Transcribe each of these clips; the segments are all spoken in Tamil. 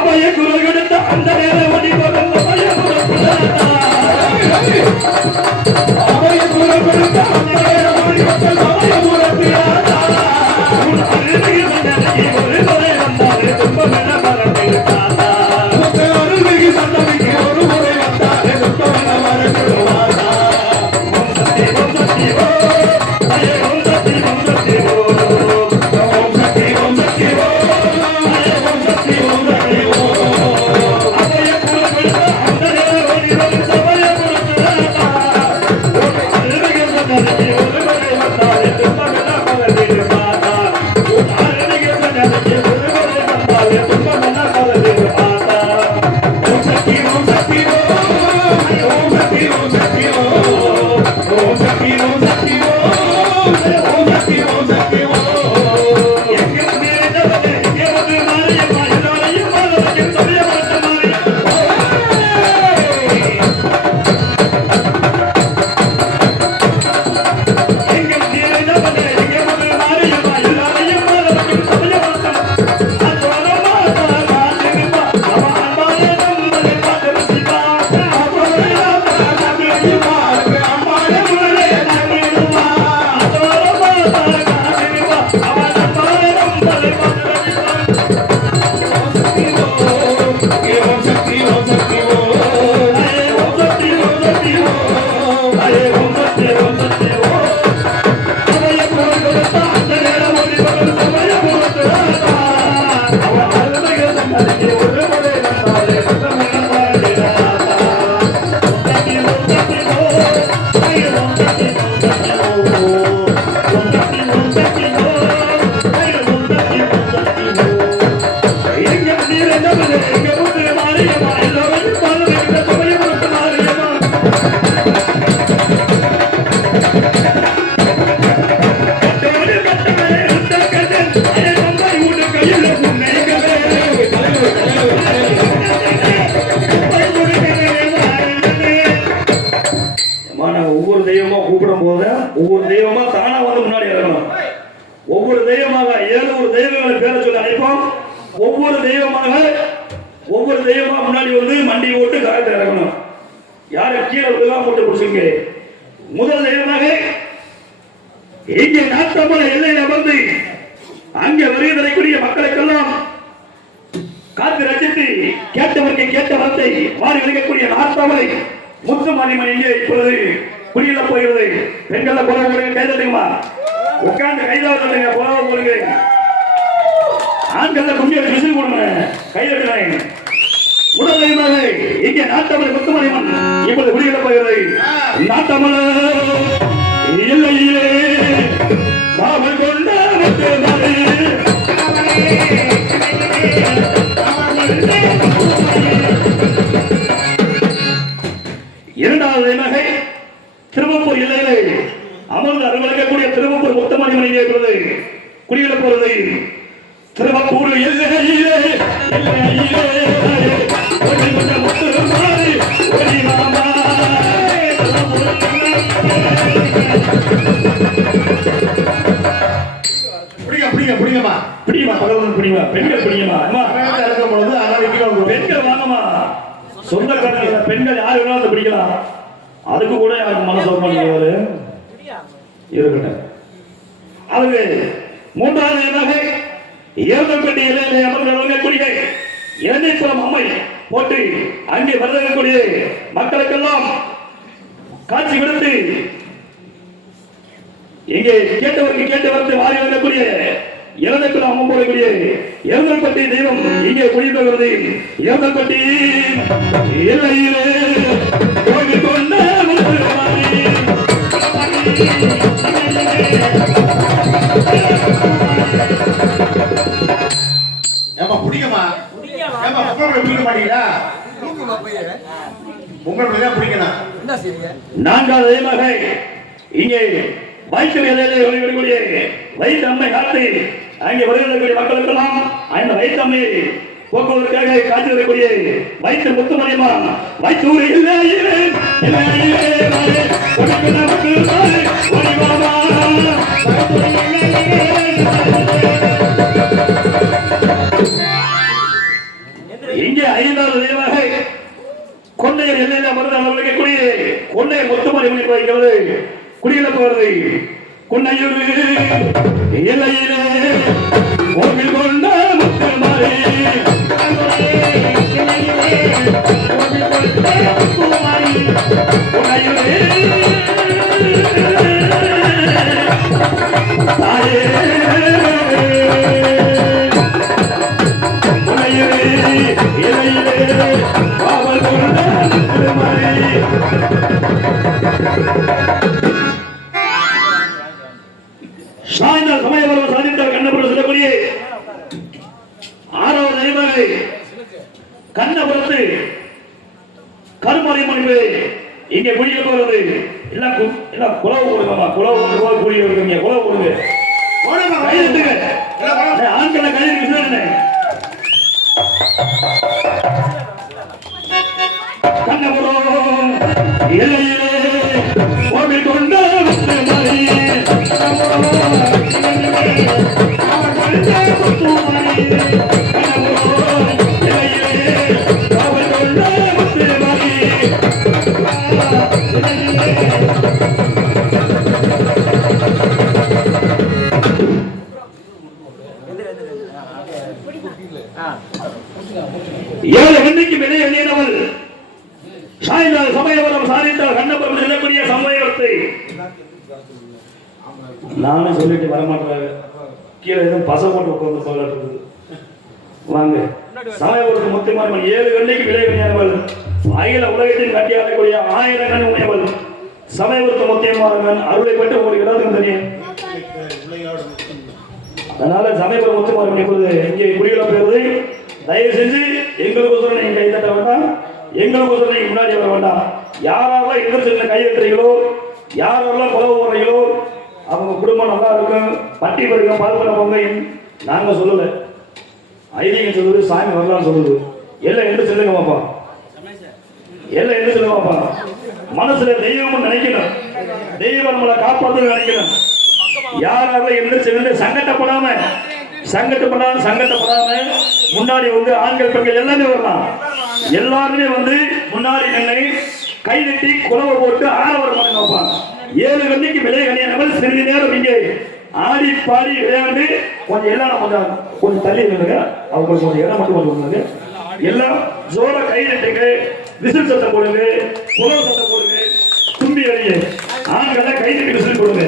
அவைய குரல் கொடுத்த அந்த நேரம் அவைய குரல் கொடுத்த அந்த நேரம் ஒவ்வொரு தெய்வமா கூப்பிடும் போது ஒவ்வொரு தெய்வமா தானா வந்து முன்னாடி இறங்கணும். ஒவ்வொரு தெய்வமாக 7 தெய்வங்களை பேரை சொல்லி அழைப்போம். ஒவ்வொரு தெய்வமா முன்னாடி வந்து மண்டி ஓட்டு கரெக்ட் இறங்கணும். யாரும் கீழே விழுகாம போட்டு பிடிச்சிங்க. முதல் தெய்வமாக இங்கே நாட்டமலை எல்லையில் அமர்ந்து அங்கே வருகிறக்கூடிய மக்களுக்கெல்லாம் காத்து ரசித்து கேட்டவருக்கு கேட்ட வார்த்தை மாறி விளக்கக்கூடிய நாட்டமலை முத்துமாரிமன் இங்கே இப்பொழுது குடியில போகிறது. பெண்கள் போல போடுங்க, கைதட்டுமா உட்கார்ந்து கைதாட்டுங்க, போல போடுங்க. ஆண்கள் கும்பியை விசில் கொடுங்க, கைதட்டுங்க. உடலைமாக இங்கே நாட்டமலை முத்துமாரிமன் இப்பொழுது குடியில போகிறது. நாட்டமலை இல்லையே காவல் கொண்ட இரண்டாவது மகை திருவப்பூர் இல்லையிலே அமர்ந்து அறுவடைக்கக்கூடிய திருவப்பூர் முத்துமாரிமன் இருக்கிறது. குடியிட போறது திருவப்பூர் இல்லையிலே பெண்கள் வாங்கம்மா. சொந்தக்காரங்க பெண்கள் யாரு வேணாலும் பிடிக்கலாம். அதுக்கு கூட எனக்கு மனசு இருக்கட்டும். அதுக்கு மூன்றாவது ஏற்பட்டி இலையிலே அமர்ந்த குடிகை இரண்டிப்புறம் அம்மை போட்டு அங்கே வரக்கூடிய மக்களுக்கெல்லாம் காட்சி கொடுத்து இங்கே கேட்டவருக்கு கேட்டு வந்து வாரி வரக்கூடிய இறந்தக்குள்ள அம்மன் போடக்கூடிய ஏங்கல்பட்டி தெய்வம் இங்கே குடியிருக்கிறது. ஏங்கல்பட்டி எல்லையிலே கோவில் கொண்ட பிடிக்குமா? பிடிக்க மாட்டீங்களா? நான்காவது தெய்வமாக இங்கே வைத்திய வெளியிடக்கூடிய வைத்த அம்மை காத்து அங்கே வருகிறக்கூடிய மக்களுக்கெல்லாம் அந்த வைத்தம்மை போக்குவதற்காக காட்சி வரக்கூடிய வைத்த முத்துமாரிமன் வைத்தூர் இல்லை எல்லையில மருந்து அளவுக்கு குடி கொள்ளை மொத்தமாக முன்னிட்டு வைக்கிறது குடியிழப்பு வருது கொண்டையூர் எல்லையிலே கோவில் கொண்ட மக்கள் மாறி சமயபுரம் சாதித்தார் கண்ணபுரம் சொல்லக்கூடிய 6வது அறிவாளி கண்ணபுரத்து கருமாரி மணிவு இங்கே குடியில போறது எல்லாம் குலவு கொடுங்கம்மா குலவு கொண்டு கூடிய இருக்குங்க குலவு கொடுங்க ஆண்களை கையில் கண்ணபுரம் எல்லையிலே கோவில் கொண்ட ஏழு மணிக்கு விலை எண்ணியவள் சாய்ந்தால் சமயபுரம் சாதித்தால் கண்ணபுரம் செல்லக்கூடிய சமயத்தை நானும் சொல்லிட்டு வரமாட்டேன் கீழே எதுவும் பசை போட்டு உட்கார்ந்து போல இருக்குது வாங்க சமயபுரத்து முத்துமாரி 7 கண்ணிக்கு விலை எண்ணியவள் அகில உலகத்தின் கட்டி ஆளக்கூடிய 1000 கண் உடையவள் சமயபுரத்து முத்தியமாறன் அருளை பற்றி உங்களுக்கு எல்லாத்துக்கும் தெரியும் அதனால சமயபுரம் முத்துமாரி இப்பொழுது இங்கே குடியில போயிருது தயவு செஞ்சு எங்களுக்கோசரம் நீங்க கை தட்ட வேண்டாம் எங்களுக்கோசரம் நீங்க முன்னாடி வர வேண்டாம் யாரெல்லாம் எதிர்த்து கை தட்டுறீங்களோ யாரெல்லாம் குலவு போடுறீங்களோ அவங்க குடும்பம் நல்லா இருக்கும் பட்டி படுக்க பால்பட போங்க நாங்க சொல்லல ஐதீகம் சொல்லுது சாமி வரலான்னு சொல்லுது எல்லாம் என்று சொல்லுங்க பாப்பா எல்லாம் என்று சொல்லுங்க பாப்பா மனசுல தெய்வம் நினைக்கணும் தெய்வம் நம்மளை காப்பாற்ற நினைக்கணும் யாரெல்லாம் எந்திரிச்சு சங்கட்டப்படாம முன்னாடி வந்து ஆண்கள் பெண்கள் எல்லாமே வரலாம் எல்லாருமே வந்து முன்னாடி நின்று கை நட்டி குலவை போட்டு ஆரவரம் பண்ணி வைப்பாங்க 7 கண்ணிக்கு விலை கண்ணியானவள் சிறிது நேரம் இங்கே ஆடி பாடி விளையாண்டு கொஞ்சம் எல்லாம் கொஞ்சம் தள்ளி இருந்துங்க அவங்களுக்கு கொஞ்சம் இடம் மட்டும் கொடுங்க எல்லாம் ஜோர கை நட்டுங்க விசில் சத்தம் போடுங்க குலவு சத்தம் போடுங்க தும்பி அடிங்க ஆண்களை கை நட்டி விசில் போடுங்க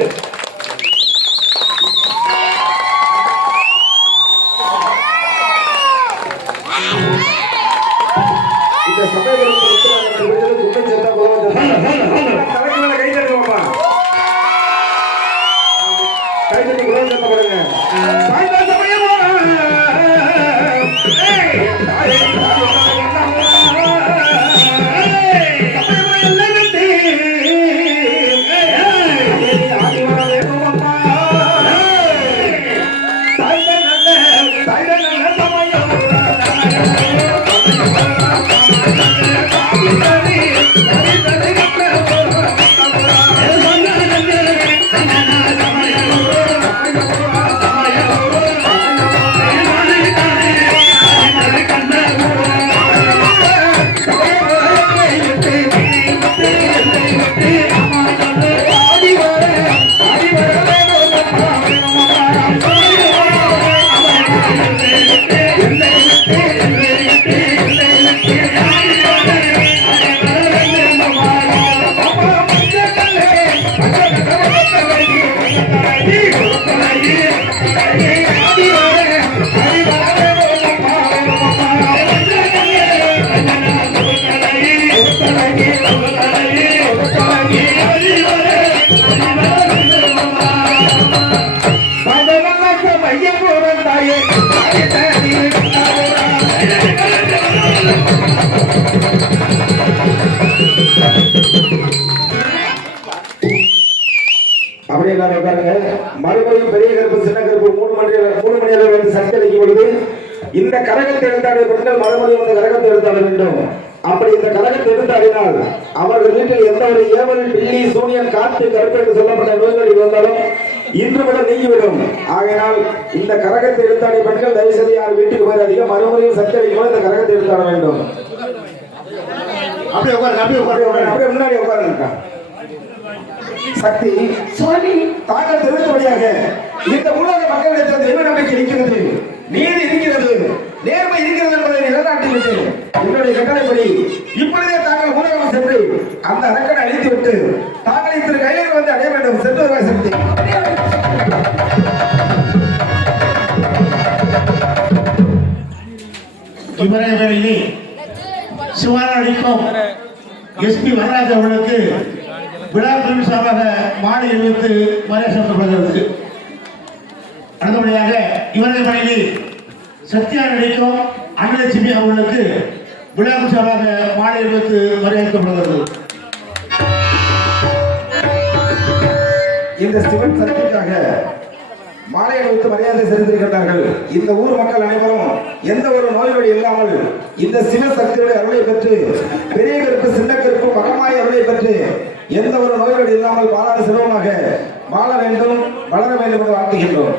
மறுபடியும் பெரிய கருப்பு சின்ன கருப்பு 3 மணி அளவு வந்து சக்தி அளிக்கும் பொழுது இந்த கரகத்தை எடுத்தாடிய பெண்கள் மறுபடியும் இந்த கரகத்தை எடுத்தாட வேண்டும். அப்படி இந்த கரகத்தை எடுத்தாடினால் அவர்கள் வீட்டில் எந்த ஒரு ஏவல் பில்லி சூனியன் காற்று கருப்பு என்று சொல்லப்பட்ட நோய்கள் இருந்தாலும் இன்று முதல் நீங்கிவிடும். ஆகையினால் இந்த கரகத்தை எடுத்தாடிய பெண்கள் தயவுசெய்து யார் வீட்டுக்கு போய் அதிகம் மறுபடியும் சக்தி அளிக்கும் இந்த கரகத்தை எடுத்தாட வேண்டும். அப்படியே உட்காருங்க, அப்படியே அப்படியே உட்காருங்க. அப்படியே முன்னாடி உட்காருங்கக்கா. சக்தி சுவாமி, தாங்கள் தெரிவித்தபடியாக இந்த உலக மக்களிடத்தில் தெய்வ நம்பிக்கை இருக்கிறது, நீதி இருக்கிறது, நேர்மை இருக்கிறது என்பதை நிலைநாட்டிவிட்டு என்னுடைய கட்டளைப்படி இப்பொழுதே தாங்கள் ஊரகம் சென்று அந்த அரக்கனை அழித்துவிட்டு தாங்கள் இத்திரு கையில் வந்து அடைய வேண்டும். சென்று வருவாய் சக்தி. இவரையிலே சிவாராணிக்கும் எஸ்பி வரராஜ் அவர்களுக்கு விழா குழு சார்பாக மாலை அணிவித்து மரியாதை செலுத்தப்படுகிறது. அடுத்தபடியாக இவரது பணியில் சத்யா நடிக்கும் அன்னலட்சுமி அவர்களுக்கு விழா குழு சார்பாக மாலை அணிவித்து மரியாதைப்படுகிறது. இந்த சிவன் சக்திக்காக மாலை அணிவித்து மரியாதை செலுத்தியிருக்கிறார்கள். இந்த ஊர் மக்கள் அனைவரும் எந்த ஒரு நோய்நொடி இல்லாமல் இந்த சிவசக்தியுடைய அருளை பெற்று பெரிய கருப்பு சின்ன கருப்பு மகமாய் அருளை பெற்று எந்த ஒரு நோய்நொடி இல்லாமல் வாழாத செல்வமாக வாழ வேண்டும், வளர வேண்டும் என்று வாழ்த்துகின்றோம்.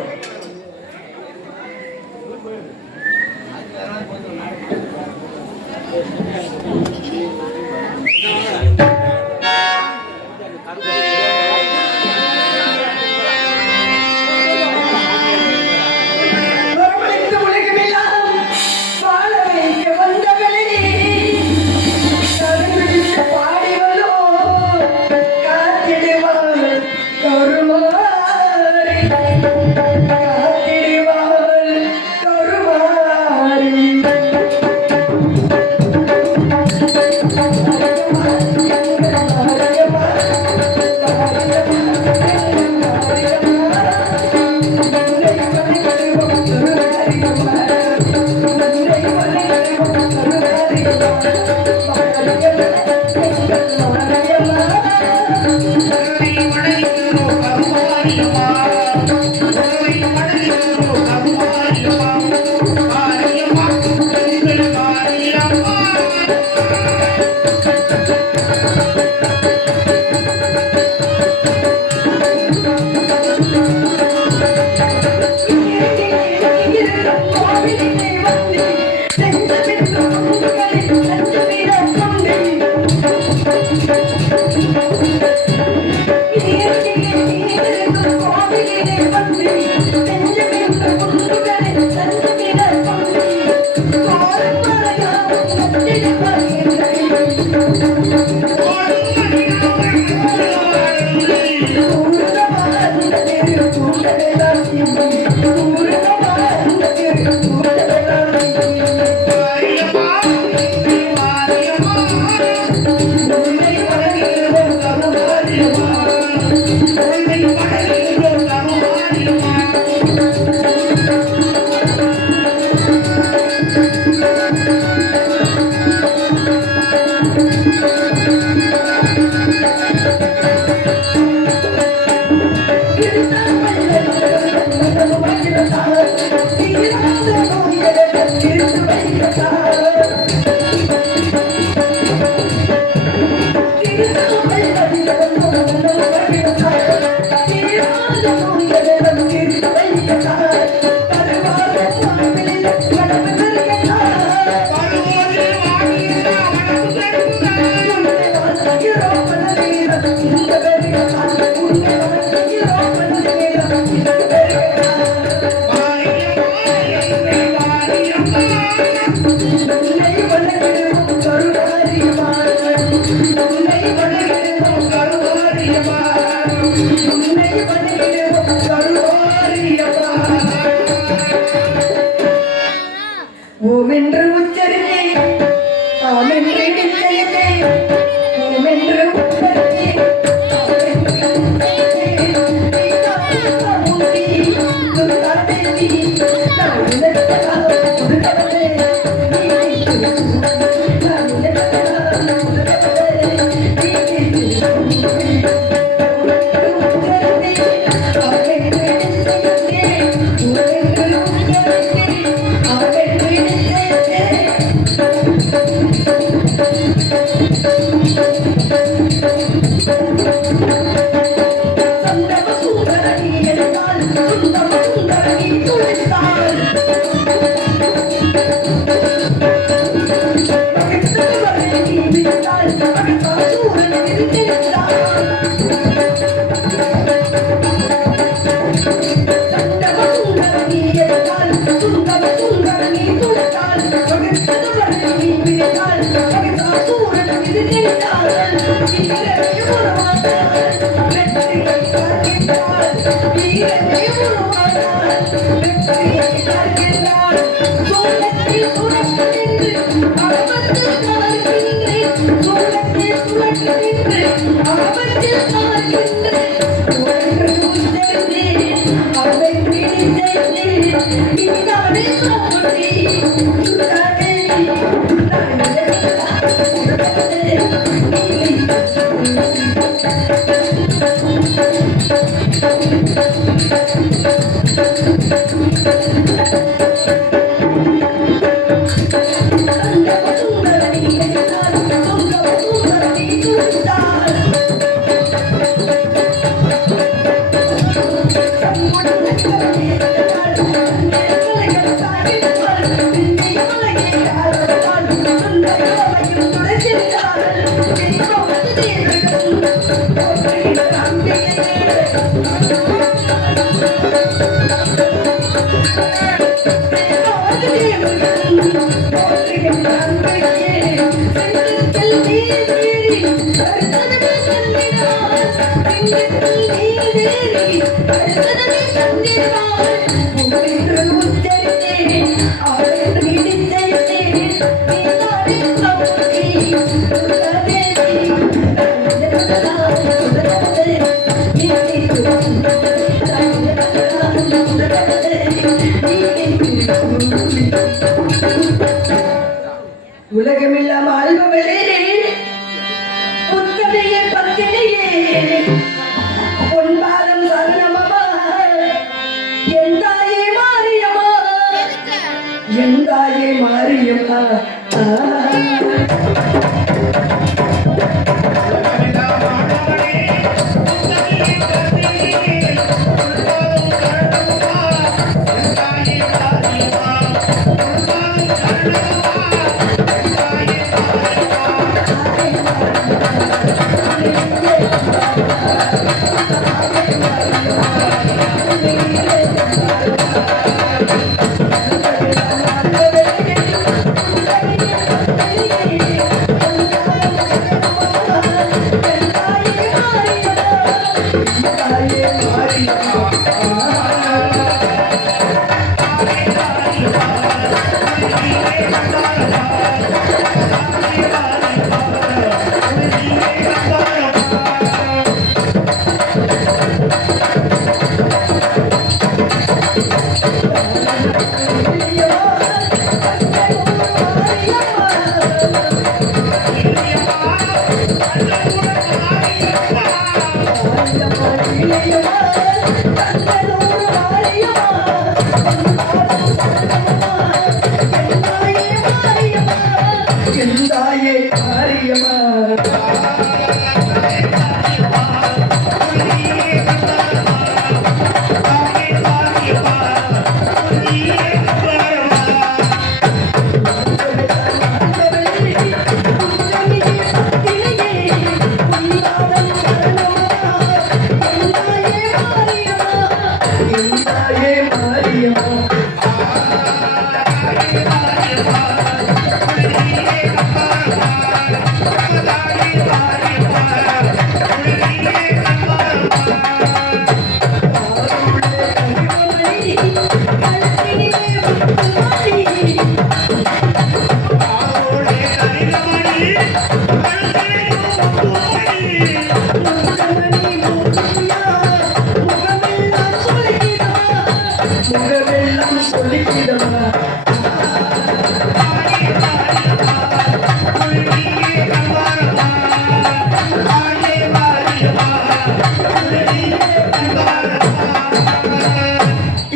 வரவழைத்து உலகமெல்லாம் வாழ வைக்க வந்தவளே, கருவிழித்து பாடி வந்தோம் காத்திடுவாள் கருமாரி, காத்திடுவாள் கருமாரி. ஓமென்று உச்சரித்தே ஆமென்று நிச்சயித்தே ஓமென்று உச்சரித்தே Thank you. உலகமெல்லாம் ஆள்பவளே புத்தகைய பத்தினியே பொன்பாதம் சரணமமா எந்தாயே மாரியம்மா எந்தாயே மாரியம்மா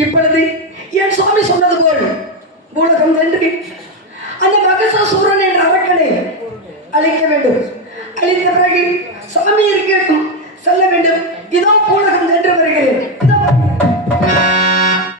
இப்பொழுது என் சுவாமி சொன்னது போல் பூலகம் சென்று அந்த மகசாசூரன் என்ற அரக்கனை அழிக்க வேண்டும். அழித்த பிறகு சாமி இருக்கட்டும் செல்ல வேண்டும். இதோ